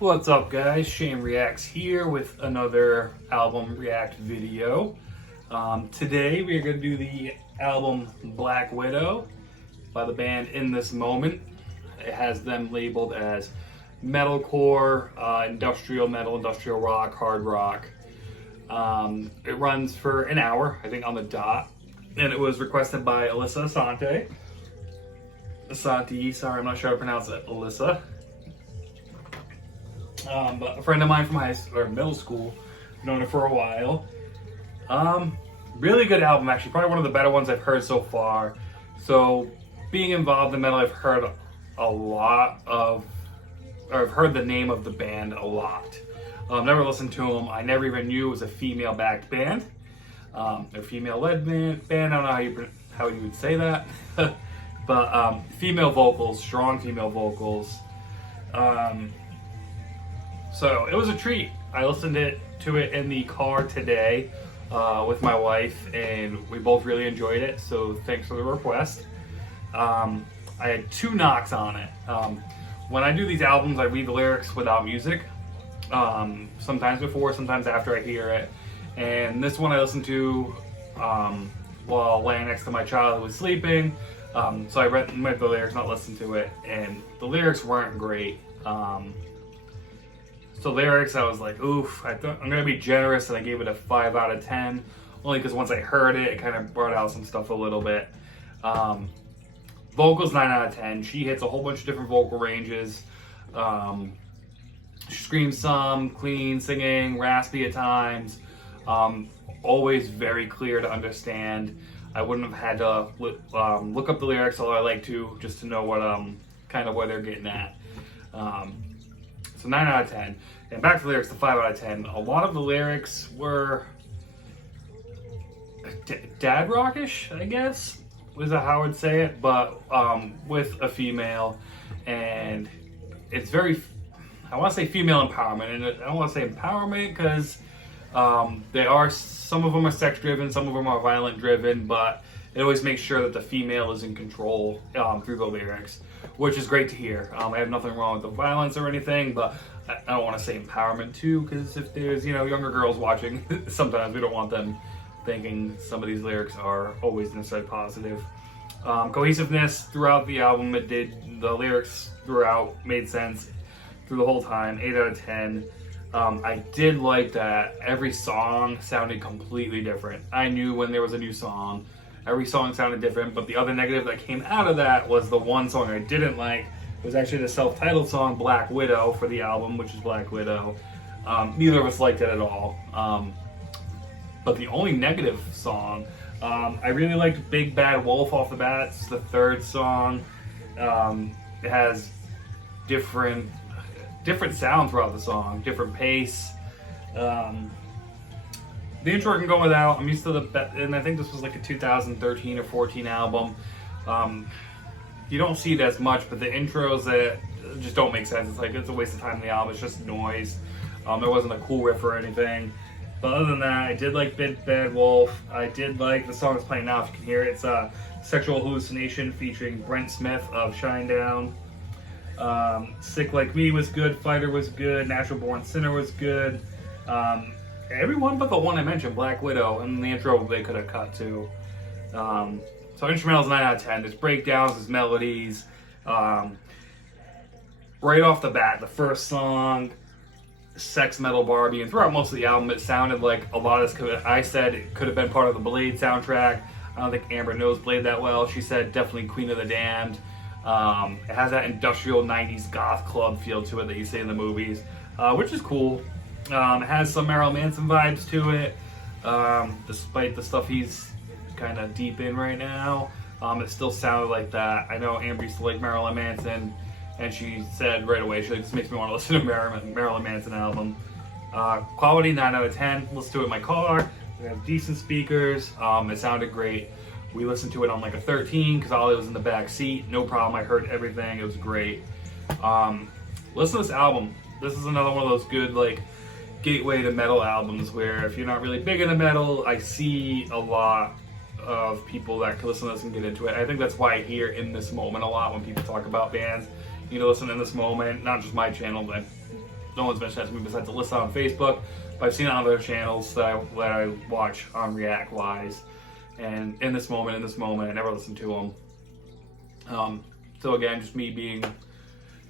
What's up, guys? Shane Reacts here with another album react video. Today we are going to do the album Black Widow by the band In This Moment. It has them labeled as metalcore, industrial metal, industrial rock, hard rock. It runs for an hour, I think, on the dot, and it was requested by Alyssa Asante. Sorry, I'm not sure how to pronounce it. Alyssa. But a friend of mine from middle school, known her for a while. Really good album, actually. Probably one of the better ones I've heard so far. So, being involved in metal, I've heard I've heard the name of the band a lot. Never listened to them. I never even knew it was a female-backed band. They're female-led band. I don't know how you would say that, but female vocals, strong female vocals. So it was a treat. I listened to it in the car today with my wife, and we both really enjoyed it. So thanks for the request. I had two knocks on it. When I do these albums, I read the lyrics without music. Sometimes before, sometimes after I hear it. And this one I listened to while laying next to my child who was sleeping. So I read the lyrics, not listened to it, and the lyrics weren't great. So lyrics, I was like, oof, I'm gonna be generous, and I gave it a 5 out of 10, only because once I heard it, it kind of brought out some stuff a little bit. Vocals, 9 out of 10. She hits a whole bunch of different vocal ranges. She screams some, clean singing, raspy at times. Always very clear to understand. I wouldn't have had to look up the lyrics, although I like to, just to know what kind of what they're getting at. So 9 out of 10. And back to the lyrics, the 5 out of 10. A lot of the lyrics were dad rockish, I guess, is how I would say it, but with a female. And it's very, I want to say female empowerment, and I don't want to say empowerment because some of them are sex driven, some of them are violent driven, but it always makes sure that the female is in control through the lyrics, which is great to hear. I have nothing wrong with the violence or anything, but I don't want to say empowerment too, because if there's younger girls watching, sometimes we don't want them thinking some of these lyrics are always necessarily positive. Cohesiveness throughout the album, the lyrics throughout made sense through the whole time. 8 out of 10. I did like that every song sounded completely different. I knew when there was a new song. Every song sounded different, but the other negative that came out of that was the one song I didn't like. It was actually the self-titled song, Black Widow, for the album, which is Black Widow. Neither of us liked it at all. But the only negative song, I really liked Big Bad Wolf off the bat. It's the third song. It has different sound throughout the song, different pace. The intro can go without. I'm used to and I think this was like a 2013 or 14 album. You don't see it as much, but the intros that just don't make sense. It's like it's a waste of time in the album. It's just noise. There wasn't a cool riff or anything. But other than that, I did like Big Bad Wolf. I did like the song that's playing now. If you can hear it, it's Sexual Hallucination featuring Brent Smith of Shinedown. Sick Like Me was good. Fighter was good. Natural Born Sinner was good. Everyone but the one I mentioned, Black Widow, and the intro they could have cut to. So instrumentals 9 out of 10. There's breakdowns, there's melodies. Right off the bat, the first song, Sex Metal Barbie, and throughout most of the album, it sounded like a lot of this I said it could have been part of the Blade soundtrack. I don't think Amber knows Blade that well. She said definitely Queen of the Damned. It has that industrial 90s goth club feel to it that you see in the movies, which is cool. It has some Marilyn Manson vibes to it, despite the stuff he's kind of deep in right now. It still sounded like that. I know Amber used to like Marilyn Manson, and she said right away, this makes me want to listen to Marilyn Manson album. Quality, 9 out of 10. Listen to it in my car. We have decent speakers. It sounded great. We listened to it on like a 13 because Ollie was in the back seat. No problem. I heard everything. It was great. Listen to this album. This is another one of those good like gateway to metal albums where if you're not really big into metal, I see a lot of people that can listen to this and get into it. I think that's why I hear In This Moment a lot when people talk about bands. You know, listen In This Moment, not just my channel, but no one's mentioned that to me besides Alyssa on Facebook, but I've seen it on other channels that I watch on React Wise. And in this moment, I never listen to them. So again, just me being,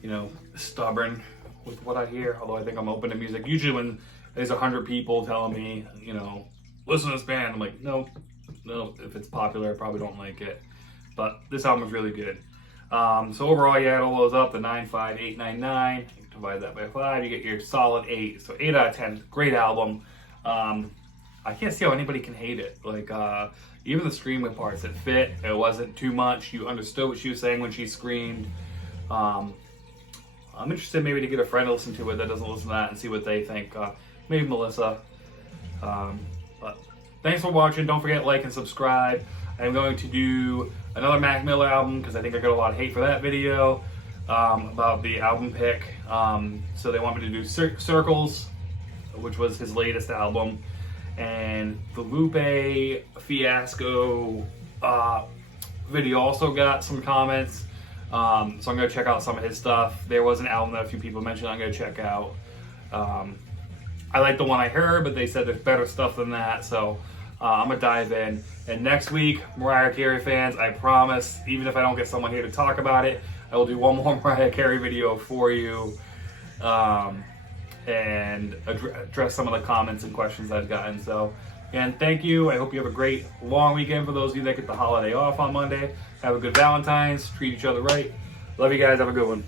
you know, stubborn with what I hear, although I think I'm open to music. Usually when there's 100 people telling me, you know, listen to this band, I'm like, no, if it's popular, I probably don't like it. But this album is really good. So overall, you add all those up, the 95899, you divide that by 5, you get your solid 8. So 8 out of 10, great album. I can't see how anybody can hate it. Like, even the screaming parts, it fit, it wasn't too much, you understood what she was saying when she screamed. I'm interested maybe to get a friend to listen to it that doesn't listen to that and see what they think. Maybe Melissa. But thanks for watching. Don't forget, like and subscribe. I'm going to do another Mac Miller album because I think I got a lot of hate for that video about the album pick. So they want me to do Circles, which was his latest album, and the Lupe Fiasco video also got some comments. So I'm going to check out some of his stuff. There was an album that a few people mentioned I'm going to check out. I like the one I heard, but they said there's better stuff than that, so I'm going to dive in. And next week, Mariah Carey fans, I promise, even if I don't get someone here to talk about it, I will do one more Mariah Carey video for you and address some of the comments and questions I've gotten. So, again, thank you. I hope you have a great long weekend for those of you that get the holiday off on Monday. Have a good Valentine's. Treat each other right. Love you guys. Have a good one.